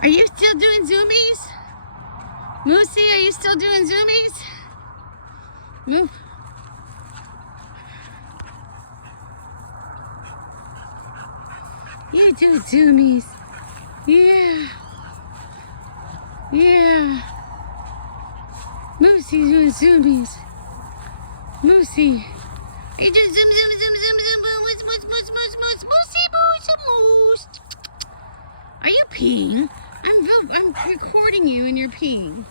Are you still doing zoomies? Moosey, are you still doing zoomies? Move. You do zoomies. Yeah. Yeah. Moosey doing zoomies. Moosey. Are you doing zoom, zoom, zoom, zoom, zoom, moose, moose, moose, moose, moose, moosey, moose, moose. Are you peeing? I'm recording you and you're peeing.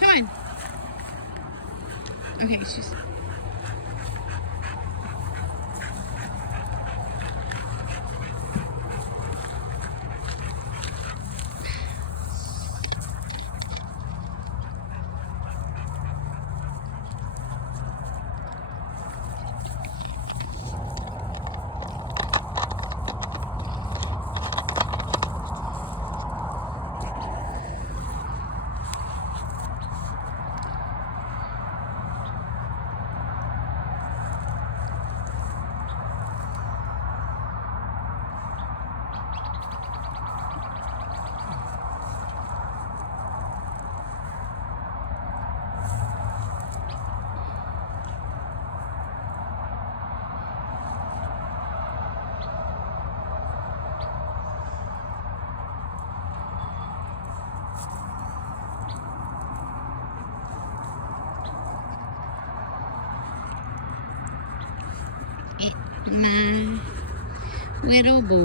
Come on. Okay, she's... My little boy.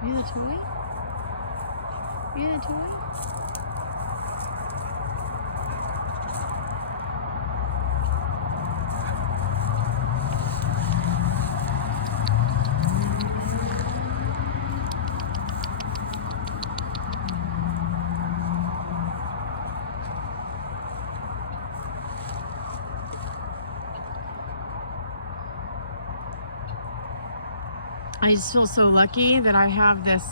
Are you the toy? Are you the toy? I just feel so lucky that I have this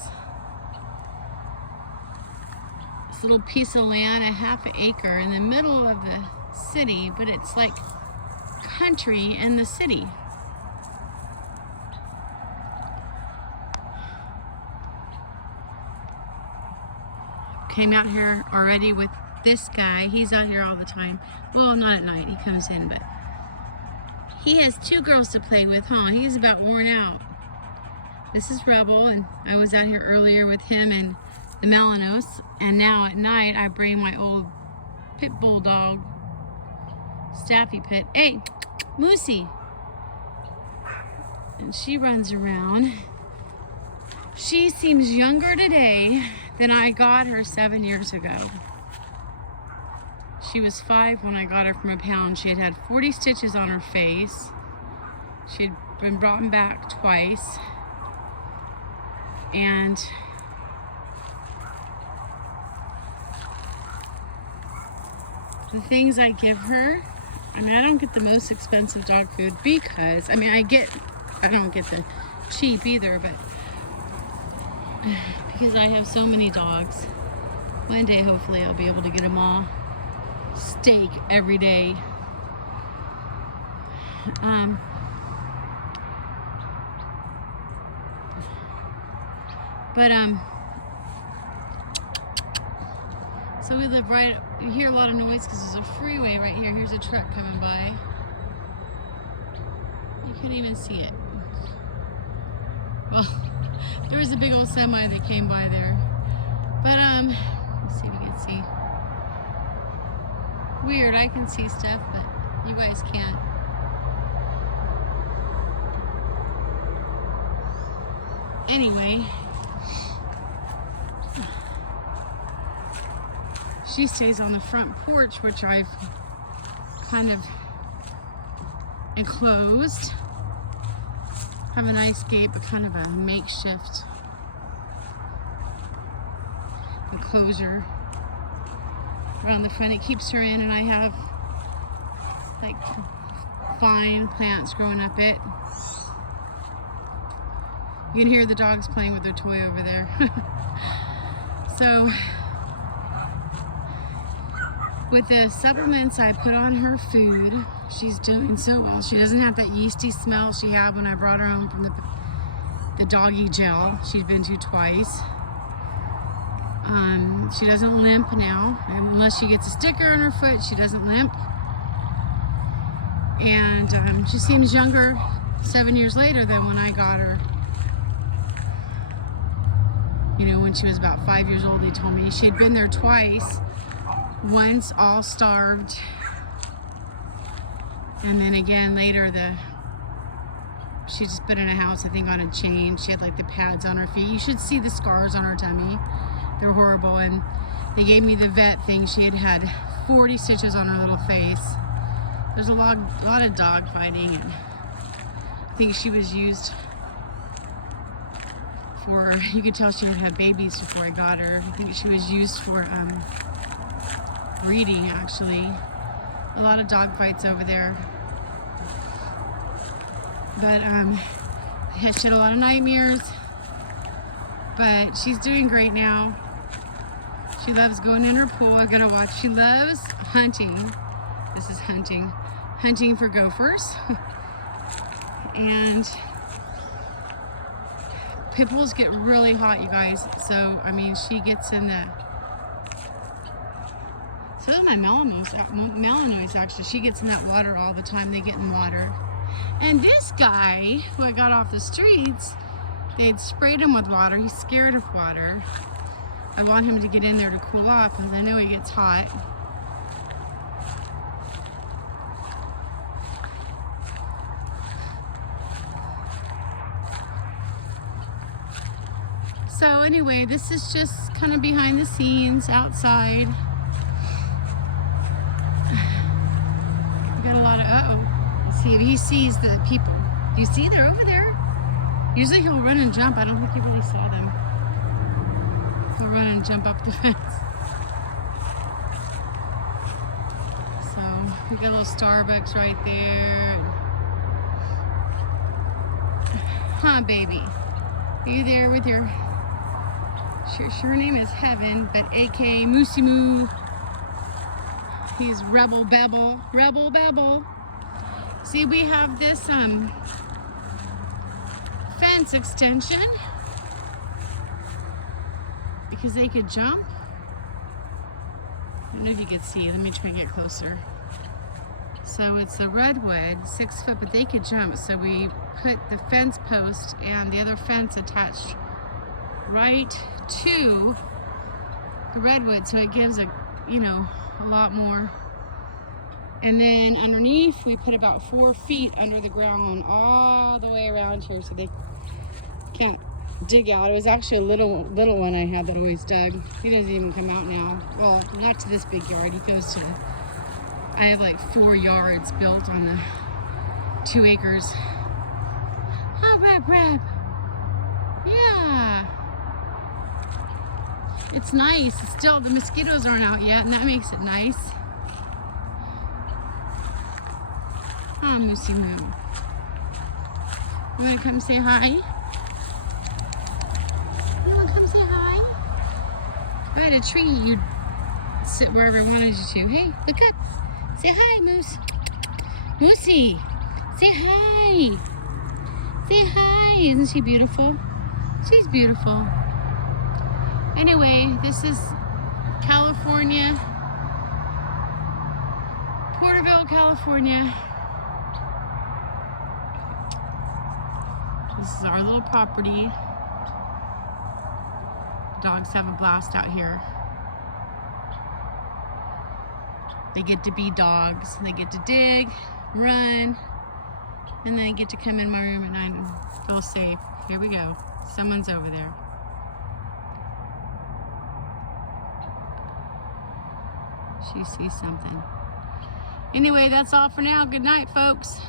little piece of land, a half acre in the middle of the city, but it's like country in the city. Came out here already with this guy. He's out here all the time. Well, not at night, he comes in, but he has two girls to play with, huh? He's about worn out. This is Rebel, and I was out here earlier with him and the Melanos, and now at night I bring my old Pitbull dog, Staffy Pit. Hey, Moosey! And she runs around. She seems younger today than I got her 7 years ago. She was 5 when I got her from a pound. She had had 40 stitches on her face. She had been brought back twice. And the things I give her, I mean, I don't get the most expensive dog food because, I mean, I don't get the cheap either, but because I have so many dogs. One day, hopefully, I'll be able to get them all steak every day. So we live right, you hear a lot of noise because there's a freeway right here. Here's a truck coming by. You can't even see it. Well, there was a big old semi that came by there. But, let's see if we can see. Weird, I can see stuff, but you guys can't. Anyway. She stays on the front porch, which I've kind of enclosed. Have a nice gate, but kind of a makeshift enclosure around the front. It keeps her in, and I have like fine plants growing up it. You can hear the dogs playing with their toy over there. So with the supplements I put on her food, She's doing so well. She doesn't have that yeasty smell she had when I brought her home from the doggy jail she'd been to twice. She doesn't limp now. Unless she gets a sticker on her foot, she doesn't limp. And she seems younger 7 years later than when I got her. You know, when she was about 5 years old, he told me. She had been there twice. Once all starved. And then again later, she'd just been in a house, I think, on a chain. She had like the pads on her feet. You should see the scars on her tummy. They're horrible. And they gave me the vet thing. She had had 40 stitches on her little face. There's a lot of dog fighting, and I think she was used for, you could tell she had had babies before I got her. I think she was used for breeding, actually. A lot of dog fights over there. But she had a lot of nightmares. But she's doing great now. She loves going in her pool. I gotta watch. She loves hunting. This is hunting. Hunting for gophers. And Pitbulls get really hot, you guys. So, I mean, she gets in the... So does my Malinois, actually. She gets in that water all the time. They get in water. And this guy, who I got off the streets, they'd sprayed him with water. He's scared of water. I want him to get in there to cool off because I know he gets hot. So anyway, this is just kind of behind the scenes outside. We got a lot of, uh-oh. See, he sees the people. Do you see they're over there? Usually he'll run and jump. I don't think you really saw them. He'll run and jump up the fence. So we got a little Starbucks right there. Huh, baby? Are you there with your... Her name is Heaven, but A.K.A. Moosey Moo. He's Rebel Bebble. Rebel Bebble. See, we have this fence extension because they could jump. I don't know if you could see. Let me try and get closer. So it's a redwood, 6 foot, but they could jump. So we put the fence post and the other fence attached right to the redwood, so it gives a lot more. And then underneath we put about 4 feet under the ground all the way around here, so they can't dig out. It was actually a little one I had that always dug. He doesn't even come out now. Well, not to this big yard. He goes to I have like 4 yards built on the 2 acres. Oh, Rab. Yeah. It's nice. It's still, the mosquitoes aren't out yet, and that makes it nice. Ah, Moosey Moo. You want to come say hi? You want to come say hi? If I had a tree, you'd sit wherever I wanted you to. Hey, look up. Say hi, Moose. Moosey, say hi. Say hi. Isn't she beautiful? She's beautiful. Anyway, this is California, Porterville, California. This is our little property. Dogs have a blast out here. They get to be dogs. They get to dig, run, and then they get to come in my room at night and feel safe. Here we go. Someone's over there. She sees something. Anyway, that's all for now. Good night, folks.